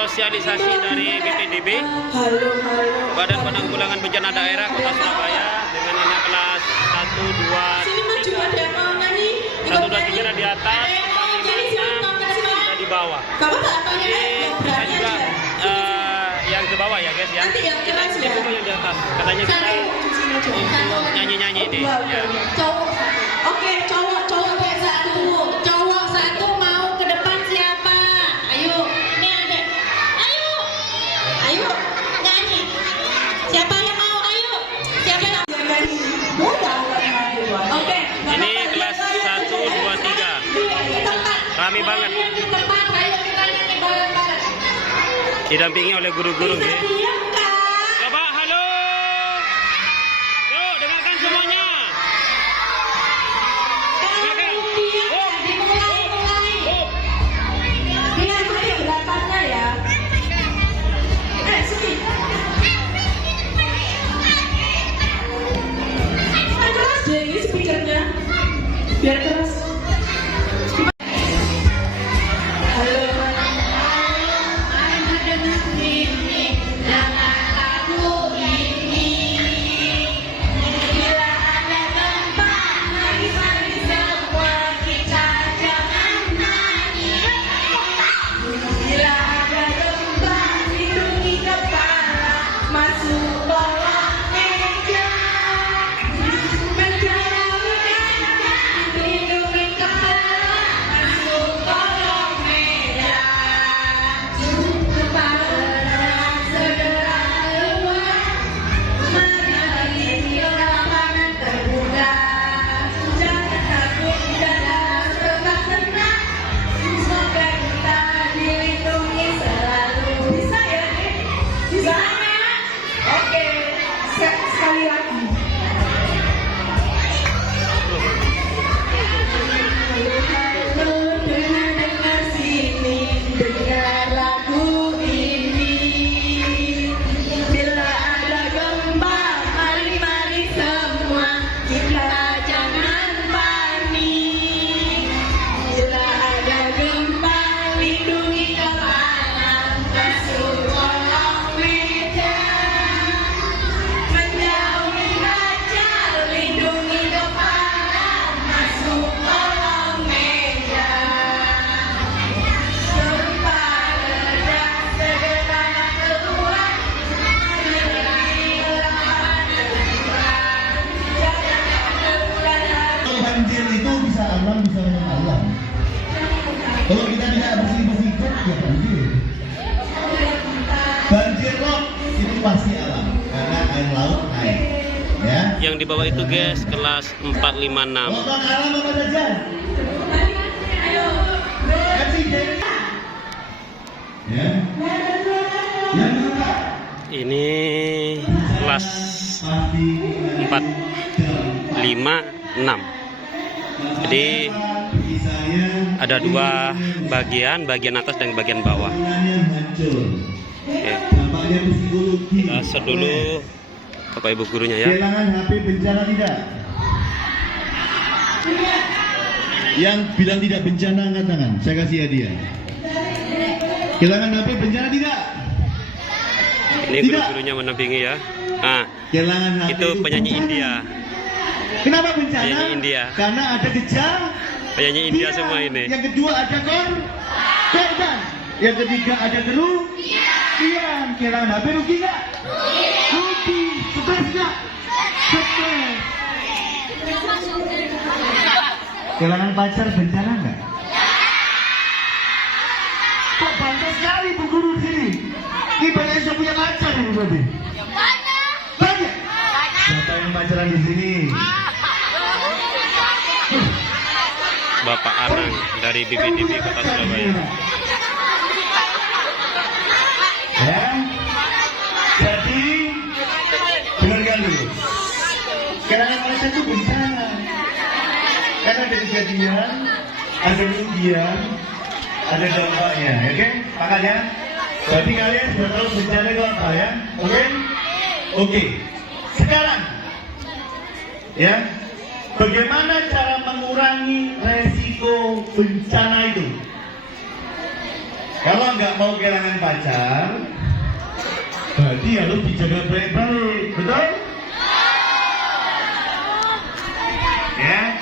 sosialisasi dari BPDB, Badan Penanggulangan Bencana Daerah Kota Surabaya, dengan anak kelas 1, 2, 3 di atas, 4, 5, 6 kita di bawah. Jadi bisa juga yang ke bawah ya guys ya. Kita ini dulu yang di atas. Katanya kita untuk nyanyi-nyanyi ini. Ya. Oke, cowok satu mau ke depan siapa? Ayo, ini ada. Ayo, nyanyi. Siapa yang mau? Ayo. Siapa yang mau? Oke. Ini kelas 1, 2, 3. Rame banget. Didampingi oleh guru-guru nih. Coba halo. Yuk, dengarkan semuanya. Dengarkan. Lihat aja belakangnya ya. Sini. Keras deh ini speakernya. Biar keras. Banjir itu bisa alam, bisa Allah. Kalau kita tidak bersih-bersihkan, ya banjir. Banjir rob itu pasti alam, karena air laut naik. Ya. Yang di bawah itu guys, kelas 4, 5, 6. Nonton alam apa saja? Ya. Yang kedua. Ini kelas 4, 5, 6. Jadi ada dua bagian atas dan bagian bawah. Oke. Kita set dulu Bapak Ibu gurunya ya. Kehilangan HP bencana tidak? Yang bilang tidak bencana angkat tangan, saya kasih hadiah. Kehilangan HP bencana tidak? Ini guru-gurunya mendampingi ya. Nah, Kehilangan HP itu penyanyi India. Kenapa bencana? Penyanyi India. Karena ada gejala. Penyanyi India semua ini. Yang kedua ada korban. Yang ketiga ada kerugian. Kehilangan HP rugi nggak? Rugi. Stres nggak? Stres. Kehilangan pacar bencana nggak? Kok banyak sekali bu guru sini? Ini banyak yang punya pacar ini berarti. Banyak. Siapa yang pacaran di sini? Bapak Anang dari BPDB Kota Surabaya. Ya. Jadi dengarkan dulu. Kehilangan pacar itu bencana. Karena ada kejadian, ada kerugian, ada dampaknya, oke? Makanya, berarti kalian sudah tahu bencana itu apa ya? Oke? Oke. Sekarang, ya, bagaimana cara mengurangi resiko bencana itu? Kalau nggak mau kehilangan pacar, berarti harus dijaga baik-baik, betul? Ya,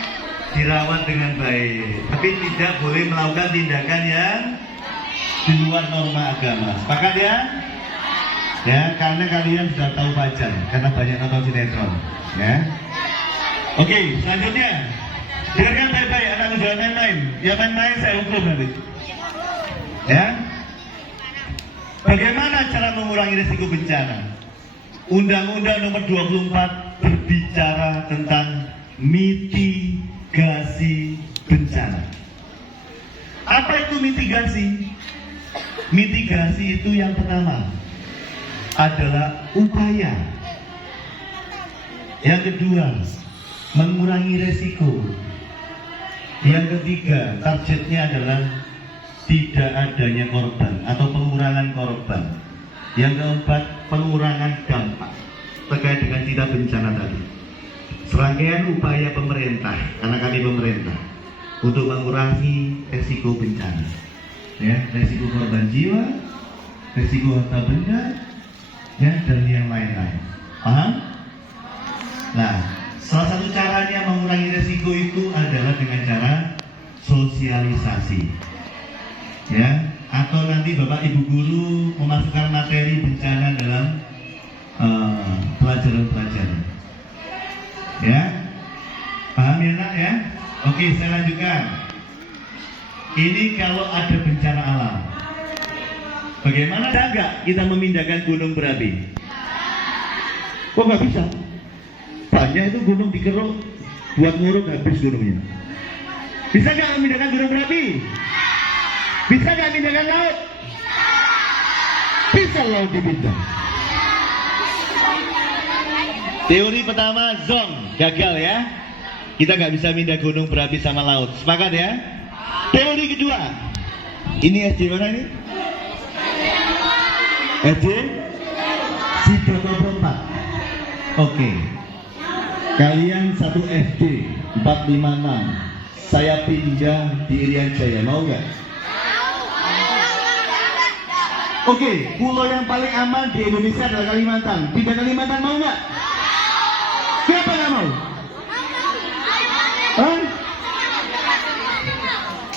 dirawat dengan baik, tapi tidak boleh melakukan tindakan yang di luar norma agama. Sepakat ya? Ya, karena kalian sudah tahu pacar, karena banyak nonton sinetron. Ya. Oke, selanjutnya, dengarkan baik-baik, anak muda main-main. Ya main-main saya hukum nanti. Ya. Bagaimana cara mengurangi risiko bencana? Undang-Undang Nomor 24 berbicara tentang mitigasi bencana. Apa itu mitigasi? Mitigasi itu yang pertama adalah upaya. Yang kedua, mengurangi resiko. Yang ketiga, targetnya adalah tidak adanya korban atau pengurangan korban. Yang keempat, pengurangan dampak terkait dengan tindak bencana tadi. Serangkaian upaya pemerintah, karena kami pemerintah, untuk mengurangi resiko bencana, ya, resiko korban jiwa, resiko harta benda, ya, dan yang lain-lain. Paham? Nah, salah satu caranya mengurangi resiko itu adalah dengan cara sosialisasi, ya, atau nanti Bapak Ibu Guru memasukkan materi bencana dalam pelajaran-pelajaran, ya, paham ya nak ya? Oke, saya lanjutkan. Ini kalau ada bencana alam, bagaimana enggak kita memindahkan gunung berapi? Kok nggak bisa? Banyak itu gunung dikeruk, buat nguruk habis gunungnya. Bisa nggak memindahkan gunung berapi? Bisa nggak memindahkan laut? Bisa laut dipindah. Teori pertama zong, gagal ya. Kita nggak bisa pindah gunung berapi sama laut. Sepakat ya? Teori kedua, ini SD mana ini? SD Sidoto 4. Oke. Kalian satu SD 456. Saya pindah di Irian Jaya, mau nggak? Oke, pulau yang paling aman di Indonesia adalah Kalimantan. Pindah Kalimantan mau nggak? Siapa nggak mau? Hah?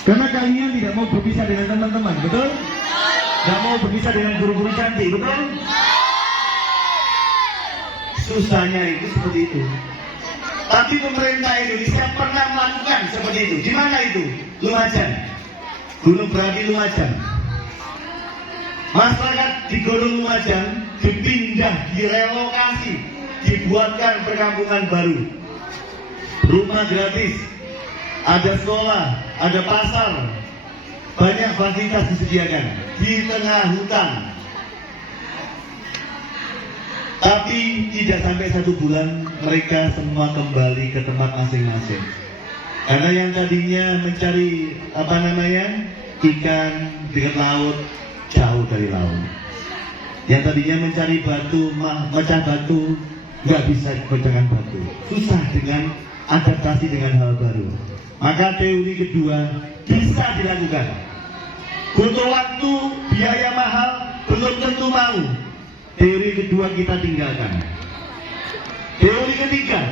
Karena kalian tidak mau berpisah dengan teman-teman, betul? Nggak mau berpisah dengan guru-guru cantik, betul? Susahnya itu seperti itu. Tapi pemerintah Indonesia pernah melakukan seperti itu. Di mana itu? Lumajang. Gunung Berapi Lumajang. Masyarakat di Gunung Lumajang dipindah, direlokasi, dibuatkan perkampungan baru. Rumah gratis, ada sekolah, ada pasar, banyak fasilitas disediakan di tengah hutan. Tapi tidak sampai 1 bulan mereka semua kembali ke tempat masing-masing. Karena yang tadinya mencari ikan dekat laut, jauh dari laut. Yang tadinya mencari batu, mecah batu, nggak bisa pecahkan batu. Susah dengan adaptasi dengan hal baru. Maka teori kedua bisa dilakukan. Butuh waktu, biaya mahal, belum tentu mau. Teori kedua kita tinggalkan. Teori ketiga,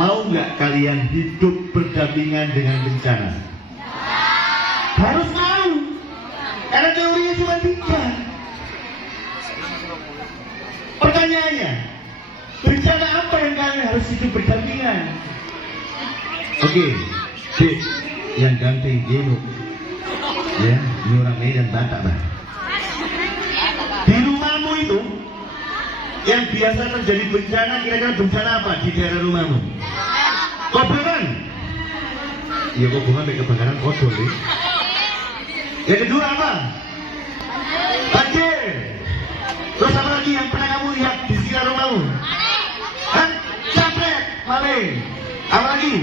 mau nggak kalian hidup berdampingan dengan bencana? Harus mau, karena teorinya cuma 3. Pertanyaannya, bencana apa yang kalian harus hidup berdampingan? Oke, Dek, yang ganteng gelo, ya, ini orang Medan Batak lah. Di rumahmu itu yang biasa terjadi bencana, kira-kira bencana apa di daerah rumahmu? Kobongan. Ya kobongan sampai kebakaran kodol nih. Yang kedua apa? Banjir. Terus apa lagi yang pernah kamu lihat di sekitar rumahmu? Hah? Jambret, maling. Apa lagi?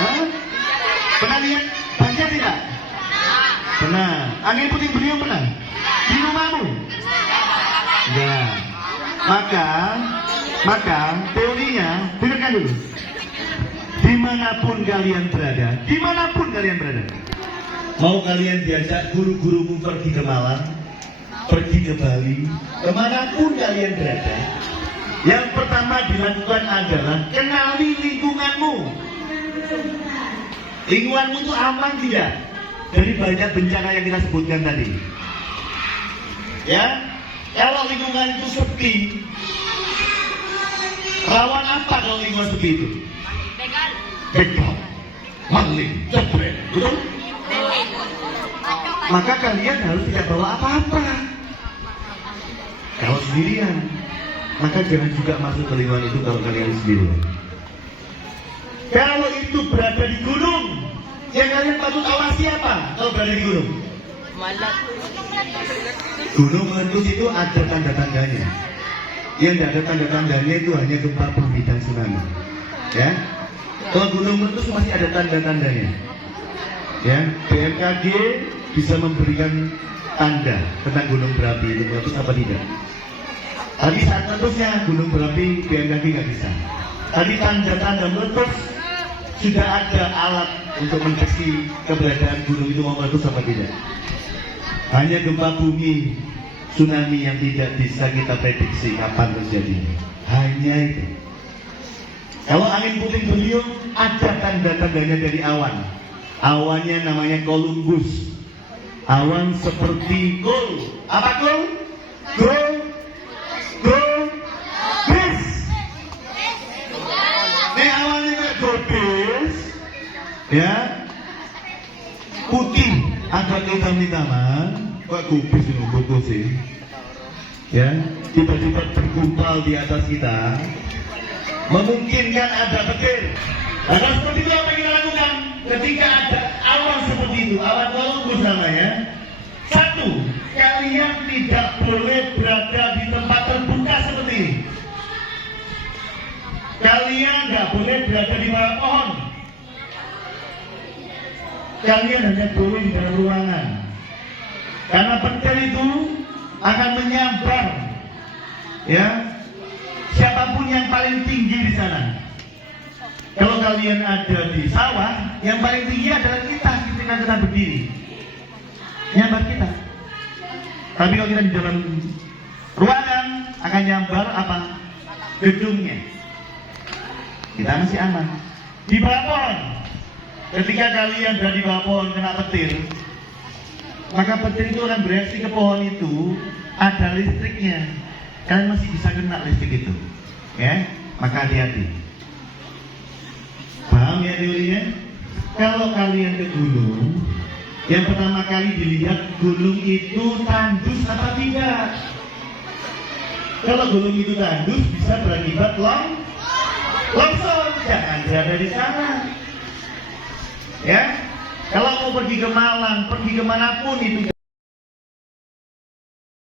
Hah? Pernah lihat banjir tidak? Pernah. Angin puting beliung pernah? Di rumahmu? Ya. Maka teorinya, dengarkan dulu. Di dimanapun kalian berada, mau kalian diajak guru-gurumu pergi ke Malang, pergi ke Bali, kemanapun kalian berada, yang pertama dilakukan adalah kenali lingkunganmu. Lingkunganmu itu aman tidak dari banyak bencana yang kita sebutkan tadi? Ya, kalau lingkungan itu sepi, rawan apa kalau lingkungan sepi itu? Begal, maling, jebret, betul? Maka kalian harus tidak bawa apa-apa. Kalau sendirian, maka jangan juga masuk ke lingkungan itu kalau kalian sendirian. Kalau itu berada di gunung, yang kalian patut awasi apa kalau berada di gunung? Gunung meletus itu ada tanda-tandanya. Yang tidak ada tanda-tandanya itu hanya gempa bumi dan tsunami. Ya, kalau gunung meletus masih ada tanda-tandanya. Ya, BMKG bisa memberikan tanda tentang gunung berapi itu meletus apa tidak. Tadi saat meletusnya gunung berapi BMKG nggak bisa. Tadi tanda-tanda meletus sudah ada alat untuk mendeteksi keberadaan gunung itu mau meletus apa tidak. Hanya gempa bumi, tsunami yang tidak bisa kita prediksi kapan terjadi. Hanya itu. Kalau angin puting beliung ada tanda-tandanya dari awan. Awannya namanya Columbus. Awan seperti gold. Apa gold? Gold. Bis. Ini awannya kayak gold bis. Ya. Putih. Agak hitam-hitaman. Kok kubis ini bungkus sih? Ya. Tiba-tiba bergumpal di atas kita. Memungkinkan ada petir. Nah, seperti itu apa yang kita lakukan? Ketika ada awan seperti itu, awan Columbus namanya. Satu, kalian tidak boleh berada di tempat terbuka seperti ini. Kalian nggak boleh berada di bawah pohon. Kalian hanya boleh di dalam ruangan. Karena petir itu akan menyambar, ya, siapapun yang paling tinggi di sana. Kalau kalian ada di sawah, yang paling tinggi adalah kita ketika kita berdiri, nyambar kita. Tapi kalau kita di dalam ruangan, akan nyambar apa? Gedungnya. Kita masih aman. Di bawah pohon, ketika kalian berada di bawah pohon kena petir, maka petir itu akan bereaksi ke pohon itu, ada listriknya. Kalian masih bisa kena listrik itu, ya. Maka hati-hati. Paham ya teorinya? Kalau kalian ke gunung, yang pertama kali dilihat gunung itu tandus apa tidak. Kalau gunung itu tandus bisa berakibat longsor. Jangan berada di sana. Ya. Kalau mau pergi ke Malang, pergi kemanapun itu